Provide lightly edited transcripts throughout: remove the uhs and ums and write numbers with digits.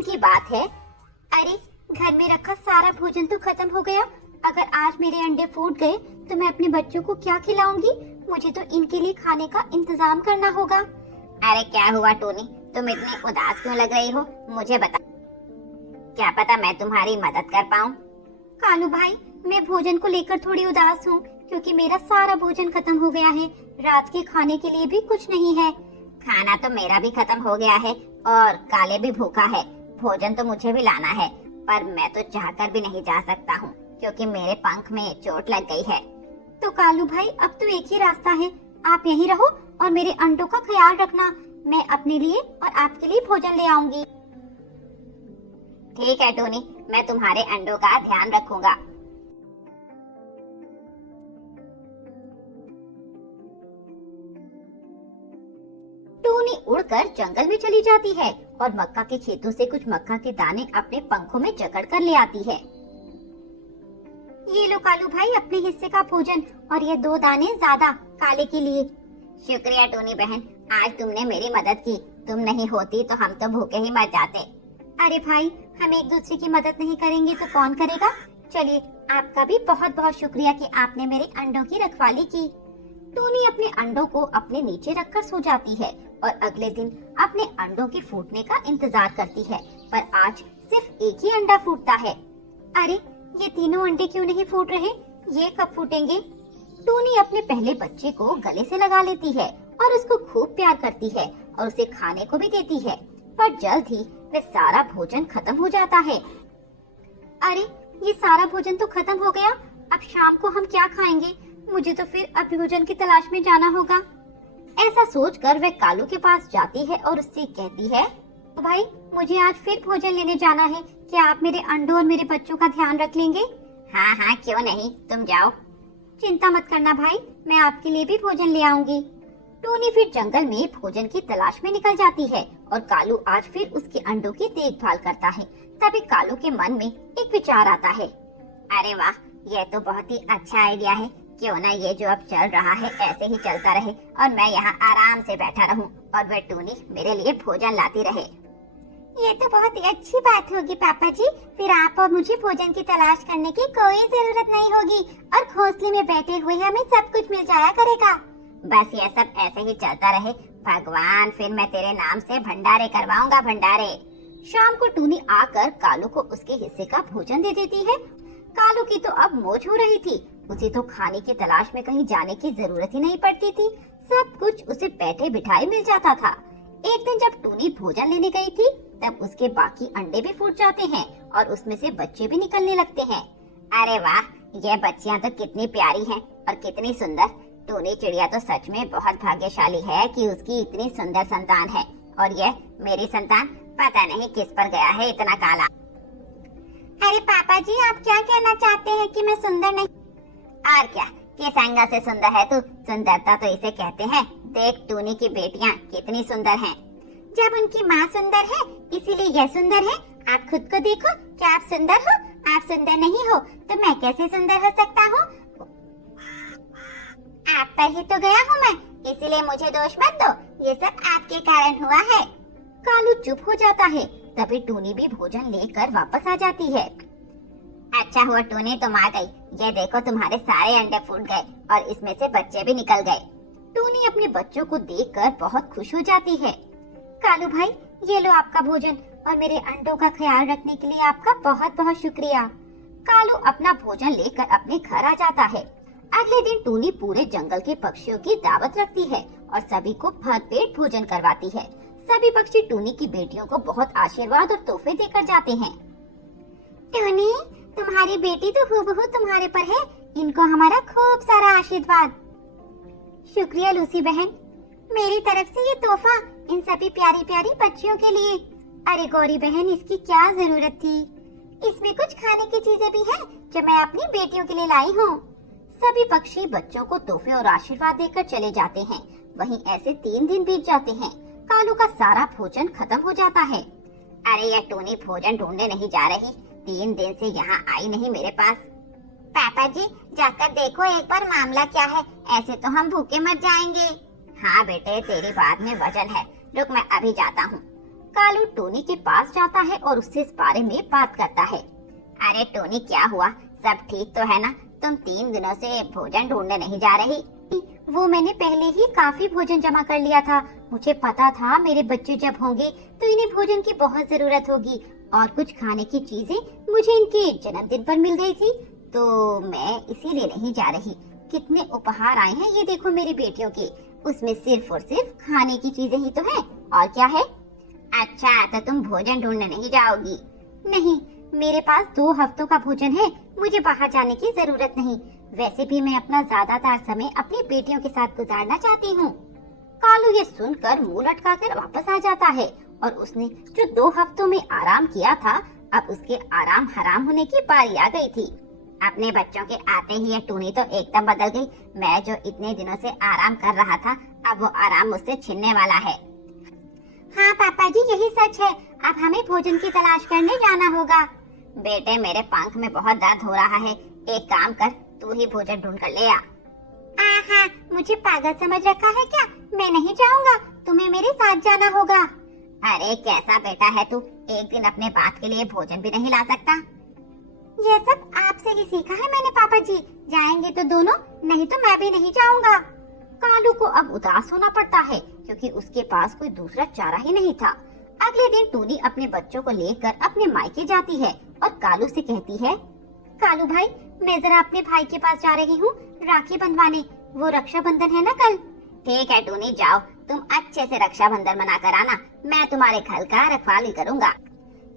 दिन की बात है। अरे, घर में रखा सारा भोजन तो खत्म हो गया। अगर आज मेरे अंडे फूट गए तो मैं अपने बच्चों को क्या खिलाऊंगी? मुझे तो इनके लिए खाने का इंतजाम करना होगा। अरे क्या हुआ टोनी, तुम इतनी उदास क्यों लग रही हो? मुझे बता, क्या पता मैं तुम्हारी मदद कर पाऊँ। कालू भाई, मैं भोजन को लेकर थोड़ी उदास हूँ क्योंकि मेरा सारा भोजन खत्म हो गया है। रात के खाने के लिए भी कुछ नहीं है। खाना तो मेरा भी खत्म हो गया है और काले भी भूखा है। भोजन तो मुझे भी लाना है, पर मैं तो चाहकर भी नहीं जा सकता हूँ क्योंकि मेरे पंख में चोट लग गई है। तो कालू भाई, अब तो एक ही रास्ता है, आप यहीं रहो और मेरे अंडों का ख्याल रखना। मैं अपने लिए और आपके लिए भोजन ले आऊंगी। ठीक है टोनी, मैं तुम्हारे अंडों का ध्यान रखूंगा। टोनी उड़कर जंगल में चली जाती है और मक्का के खेतों से कुछ मक्का के दाने अपने पंखों में जकड़ कर ले आती है। ये लो कालू भाई, अपने हिस्से का भोजन और ये 2 दाने ज्यादा काले के लिए। शुक्रिया टोनी बहन, आज तुमने मेरी मदद की। तुम नहीं होती तो हम तो भूखे ही मर जाते। अरे भाई, हम एक दूसरे की मदद नहीं करेंगे तो कौन करेगा? चलिए, आपका भी बहुत बहुत शुक्रिया कि आपने मेरे अंडों की रखवाली की। टोनी अपने अंडों को अपने नीचे रखकर सो जाती है और अगले दिन अपने अंडों के फूटने का इंतजार करती है, पर आज सिर्फ एक ही अंडा फूटता है। अरे, ये तीनों अंडे क्यों नहीं फूट रहे? ये कब फूटेंगे? टोनी अपने पहले बच्चे को गले से लगा लेती है और उसको खूब प्यार करती है और उसे खाने को भी देती है, पर जल्द ही वह सारा भोजन खत्म हो जाता है। अरे, ये सारा भोजन तो खत्म हो गया। अब शाम को हम क्या खाएंगे? मुझे तो फिर अब भोजन की तलाश में जाना होगा। ऐसा सोचकर वह कालू के पास जाती है और उससे कहती है, तो भाई, मुझे आज फिर भोजन लेने जाना है। क्या आप मेरे अंडों और मेरे बच्चों का ध्यान रख लेंगे? हाँ हाँ, क्यों नहीं, तुम जाओ। चिंता मत करना भाई, मैं आपके लिए भी भोजन ले आऊंगी। टोनी फिर जंगल में भोजन की तलाश में निकल जाती है और कालू आज फिर उसके अंडों की देखभाल करता है। तभी कालू के मन में एक विचार आता है। अरे वाह, यह तो बहुत ही अच्छा आइडिया है। क्यों ना ये जो अब चल रहा है ऐसे ही चलता रहे और मैं यहाँ आराम से बैठा रहूं और वह टोनी मेरे लिए भोजन लाती रहे। ये तो बहुत ही अच्छी बात होगी पापा जी। फिर आप और मुझे भोजन की तलाश करने की कोई जरूरत नहीं होगी और घोंसले में बैठे हुए हमें सब कुछ मिल जाया करेगा। बस ये सब ऐसे ही चलता रहे भगवान, फिर मैं तेरे नाम से भंडारे करवाऊंगा, भंडारे। शाम को टूनी आकर कालू को उसके हिस्से का भोजन दे देती है। कालू की तो अब मौज हो रही थी। उसे तो खाने की तलाश में कहीं जाने की जरूरत ही नहीं पड़ती थी। सब कुछ उसे बैठे बिठाए मिल जाता था। एक दिन जब टूनी भोजन लेने गई थी, तब उसके बाकी अंडे भी फूट जाते हैं और उसमें से बच्चे भी निकलने लगते हैं। अरे वाह, ये बच्चियां तो कितनी प्यारी हैं और कितनी सुंदर। टूनी चिड़िया तो सच में बहुत भाग्यशाली है कि उसकी इतनी सुंदर संतान है और यह मेरी संतान पता नहीं किस पर गया है इतना काला। अरे पापा जी, आप क्या कहना चाहते हैं कि मैं सुंदर नहीं? और क्या, किस एंगल से सुंदर है तू? सुंदरता तो इसे कहते हैं। देख, टूनी की बेटियां कितनी सुंदर हैं। जब उनकी माँ सुंदर है इसीलिए यह सुंदर है। आप खुद को देखो, क्या आप सुंदर हो? आप सुंदर नहीं हो तो मैं कैसे सुंदर हो सकता हूँ? आप पर ही तो गया हूँ मैं, इसीलिए मुझे दोष मत दो। ये सब आपके कारण हुआ है। कालू चुप हो जाता है। तभी टूनी भी भोजन लेकर वापस आ जाती है। अच्छा हुआ टूनी तुम आ गई। ये देखो, तुम्हारे सारे अंडे फूट गए और इसमें से बच्चे भी निकल गए। टूनी अपने बच्चों को देखकर बहुत खुश हो जाती है। कालू भाई, ये लो आपका भोजन और मेरे अंडों का ख्याल रखने के लिए आपका बहुत बहुत शुक्रिया। कालू अपना भोजन लेकर अपने घर आ जाता है। अगले दिन टूनी पूरे जंगल के पक्षियों की दावत रखती है और सभी को भरपेट भोजन करवाती है। सभी पक्षी टूनी की बेटियों को बहुत आशीर्वाद और तोहफे देकर जाते हैं। टूनी, तुम्हारी बेटी तो हूबहू तुम्हारे पर है। इनको हमारा खूब सारा आशीर्वाद। शुक्रिया लूसी बहन, मेरी तरफ से ये तोहफा इन सभी प्यारी प्यारी बच्चियों के लिए। अरे गौरी बहन, इसकी क्या जरूरत थी? इसमें कुछ खाने की चीजें भी हैं जो मैं अपनी बेटियों के लिए लाई हूँ। सभी पक्षी बच्चों को तोहफे और आशीर्वाद देकर चले जाते हैं। वहीं ऐसे 3 दिन बीत जाते हैं। कालू का सारा भोजन खत्म हो जाता है। अरे ये टूनी भोजन ढूंढने नहीं जा रही, 3 दिन से यहाँ आई नहीं मेरे पास। पापा जी, जाकर देखो एक बार मामला क्या है, ऐसे तो हम भूखे मर जाएंगे। हाँ बेटे, तेरी बात में वजन है, रुक मैं अभी जाता हूँ। कालू टोनी के पास जाता है और उससे इस बारे में बात करता है। अरे टोनी, क्या हुआ? सब ठीक तो है ना? तुम 3 दिनों से भोजन ढूंढने नहीं जा रही? वो मैंने पहले ही काफी भोजन जमा कर लिया था। मुझे पता था मेरे बच्चे जब होंगे तो इन्हें भोजन की बहुत जरूरत होगी और कुछ खाने की चीजें मुझे इनके जन्मदिन पर मिल गई थी, तो मैं इसीलिए नहीं जा रही। कितने उपहार आए हैं ये देखो मेरी बेटियों के, उसमें सिर्फ और सिर्फ खाने की चीजें ही तो हैं, और क्या है? अच्छा, तो तुम भोजन ढूंढने नहीं जाओगी? नहीं, मेरे पास 2 हफ्तों का भोजन है, मुझे बाहर जाने की जरूरत नहीं। वैसे भी मैं अपना ज्यादातर समय अपनी बेटियों के साथ गुजारना चाहती हूँ। कालू ये सुनकर मुंह लटकाकर वापस आ जाता है और उसने जो 2 हफ्तों में आराम किया था, अब उसके आराम हराम होने की बारी आ गई थी। अपने बच्चों के आते ही ये टूनी तो एकदम बदल गई। मैं जो इतने दिनों से आराम कर रहा था, अब वो आराम मुझसे छिनने वाला है। हाँ पापा जी, यही सच है। अब हमें भोजन की तलाश करने जाना होगा। बेटे, मेरे पंख में बहुत दर्द हो रहा है। एक काम कर, तू ही भोजन ढूंढ कर ले आ। हाँ, मुझे पागल समझ रखा है क्या? मैं नहीं जाऊंगा, तुम्हें मेरे साथ जाना होगा। अरे कैसा बेटा है तू, एक दिन अपने बाप के लिए भोजन भी नहीं ला सकता? ये सब आपसे ही सीखा है मैंने पापा जी। जाएंगे तो दोनों, नहीं तो मैं भी नहीं जाऊंगा। कालू को अब उदास होना पड़ता है क्योंकि उसके पास कोई दूसरा चारा ही नहीं था। अगले दिन टूनी अपने बच्चों को लेकर अपने मायके जाती है और कालू से कहती है, कालू भाई, मैं जरा अपने भाई के पास जा रही हूँ राखी बंधवाने। वो रक्षाबंधन है ना कल। ठीक है टूनी, जाओ, तुम अच्छे से रक्षाबंधन मना कर आना। मैं तुम्हारे घर का रखवाली करूँगा।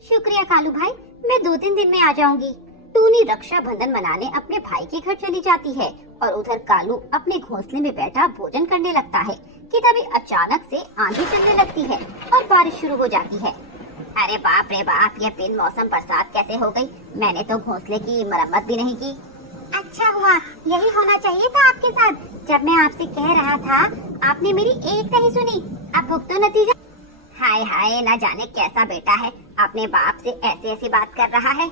शुक्रिया कालू भाई, मैं 2-3 दिन में आ जाऊंगी। टूनी रक्षाबंधन मनाने अपने भाई के घर चली जाती है और उधर कालू अपने घोंसले में बैठा भोजन करने लगता है कि तभी अचानक से आंधी चलने लगती है और बारिश शुरू हो जाती है। अरे बाप रे बाप, ये बिन मौसम बरसात कैसे हो गई? मैंने तो घोंसले की मरम्मत भी नहीं की। अच्छा हुआ, यही होना चाहिए था आपके साथ। जब मैं आपसे कह रहा था, आपने मेरी एक नहीं सुनी। अब भुगतो नतीजा। हाय हाय, न जाने कैसा बेटा है, अपने बाप से ऐसी ऐसी बात कर रहा है।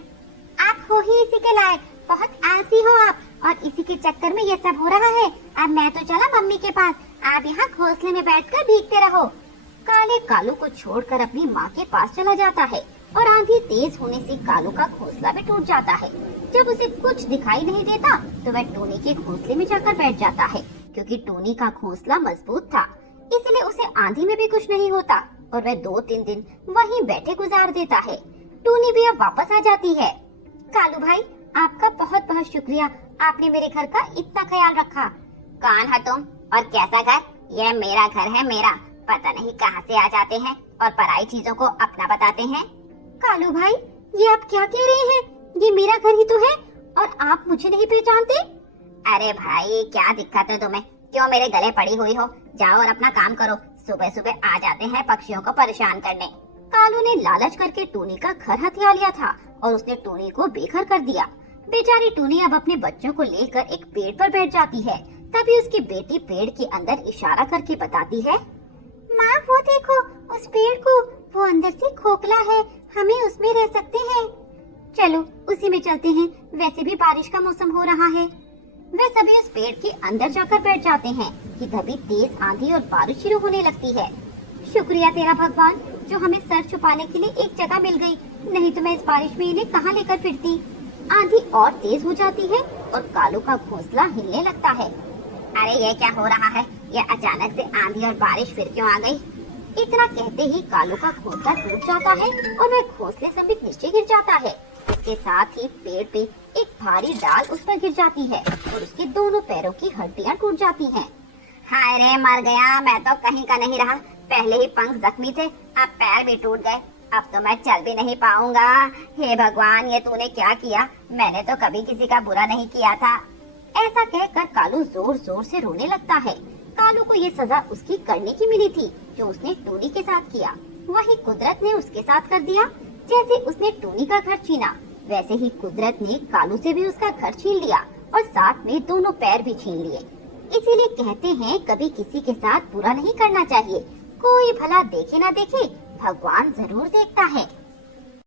आप हो ही इसी के लायक, बहुत आलसी हो आप, और इसी के चक्कर में ये सब हो रहा है। अब मैं तो चला मम्मी के पास, आप यहाँ घोंसले में बैठकर भीगते रहो। काले कालू को छोड़कर अपनी माँ के पास चला जाता है और आंधी तेज होने से कालू का घोंसला भी टूट जाता है। जब उसे कुछ दिखाई नहीं देता तो वह टूनी के घोंसले में जाकर बैठ जाता है, क्योंकि टूनी का घोंसला मजबूत था, इसलिए उसे आंधी में भी कुछ नहीं होता और वह 2-3 दिन वहीं बैठे गुजार देता है। टूनी भी अब वापस आ जाती है। कालू भाई, आपका बहुत बहुत शुक्रिया, आपने मेरे घर का इतना ख्याल रखा। कौन है तुम और कैसा घर? यह मेरा घर है, मेरा। पता नहीं कहाँ से आ जाते हैं और पराई चीजों को अपना बताते हैं। कालू भाई, ये आप क्या कह रहे हैं? ये मेरा घर ही तो है और आप मुझे नहीं पहचानते? अरे भाई, क्या दिक्कत है तुम्हें? क्यों मेरे गले पड़ी हुई हो? जाओ और अपना काम करो। सुबह सुबह आ जाते हैं पक्षियों को परेशान करने। कालू ने लालच करके टूनी का घर हथिया लिया था और उसने टूनी को बेघर कर दिया। बेचारी टूनी अब अपने बच्चों को लेकर एक पेड़ पर बैठ जाती है। तभी उसकी बेटी पेड़ के अंदर इशारा करके बताती है, माँ वो देखो उस पेड़ को, वो अंदर से खोखला है, हमें उसमें रह सकते हैं। चलो उसी में चलते हैं, वैसे भी बारिश का मौसम हो रहा है। वे सभी उस पेड़ के अंदर जाकर बैठ जाते हैं कि तभी तेज आंधी और बारिश शुरू होने लगती है। शुक्रिया तेरा भगवान, जो हमें सर छुपाने के लिए एक जगह मिल गई, नहीं तो मैं इस बारिश में इन्हें कहाँ लेकर फिरती। आंधी और तेज हो जाती है और कालू का घोंसला हिलने लगता है। अरे ये क्या हो रहा है? ये अचानक से आंधी और बारिश फिर क्यों आ गई? इतना कहते ही कालू का घोंसला टूट जाता है और वह घोंसले समेत नीचे गिर जाता है। उसके साथ ही पेड़ पे एक भारी डाल उस पर गिर जाती है और उसके दोनों पैरों की हड्डियां टूट जाती हैं। हाय रे, मर गया मैं तो, कहीं का नहीं रहा। पहले ही पंख जख्मी थे, अब पैर भी टूट गए, अब तो मैं चल भी नहीं पाऊंगा। हे भगवान, ये तूने क्या किया? मैंने तो कभी किसी का बुरा नहीं किया था। ऐसा कहकर कालू जोर जोर से रोने लगता है। कालू को ये सजा उसकी करने की मिली थी जो उसने टूनी के साथ किया, वही कुदरत ने उसके साथ कर दिया। जैसे उसने टूनी का घर छीना, वैसे ही कुदरत ने कालू से भी उसका घर छीन लिया और साथ में दोनों पैर भी छीन लिए। इसीलिए कहते हैं कभी किसी के साथ बुरा नहीं करना चाहिए। कोई भला देखे ना देखे, भगवान जरूर देखता है।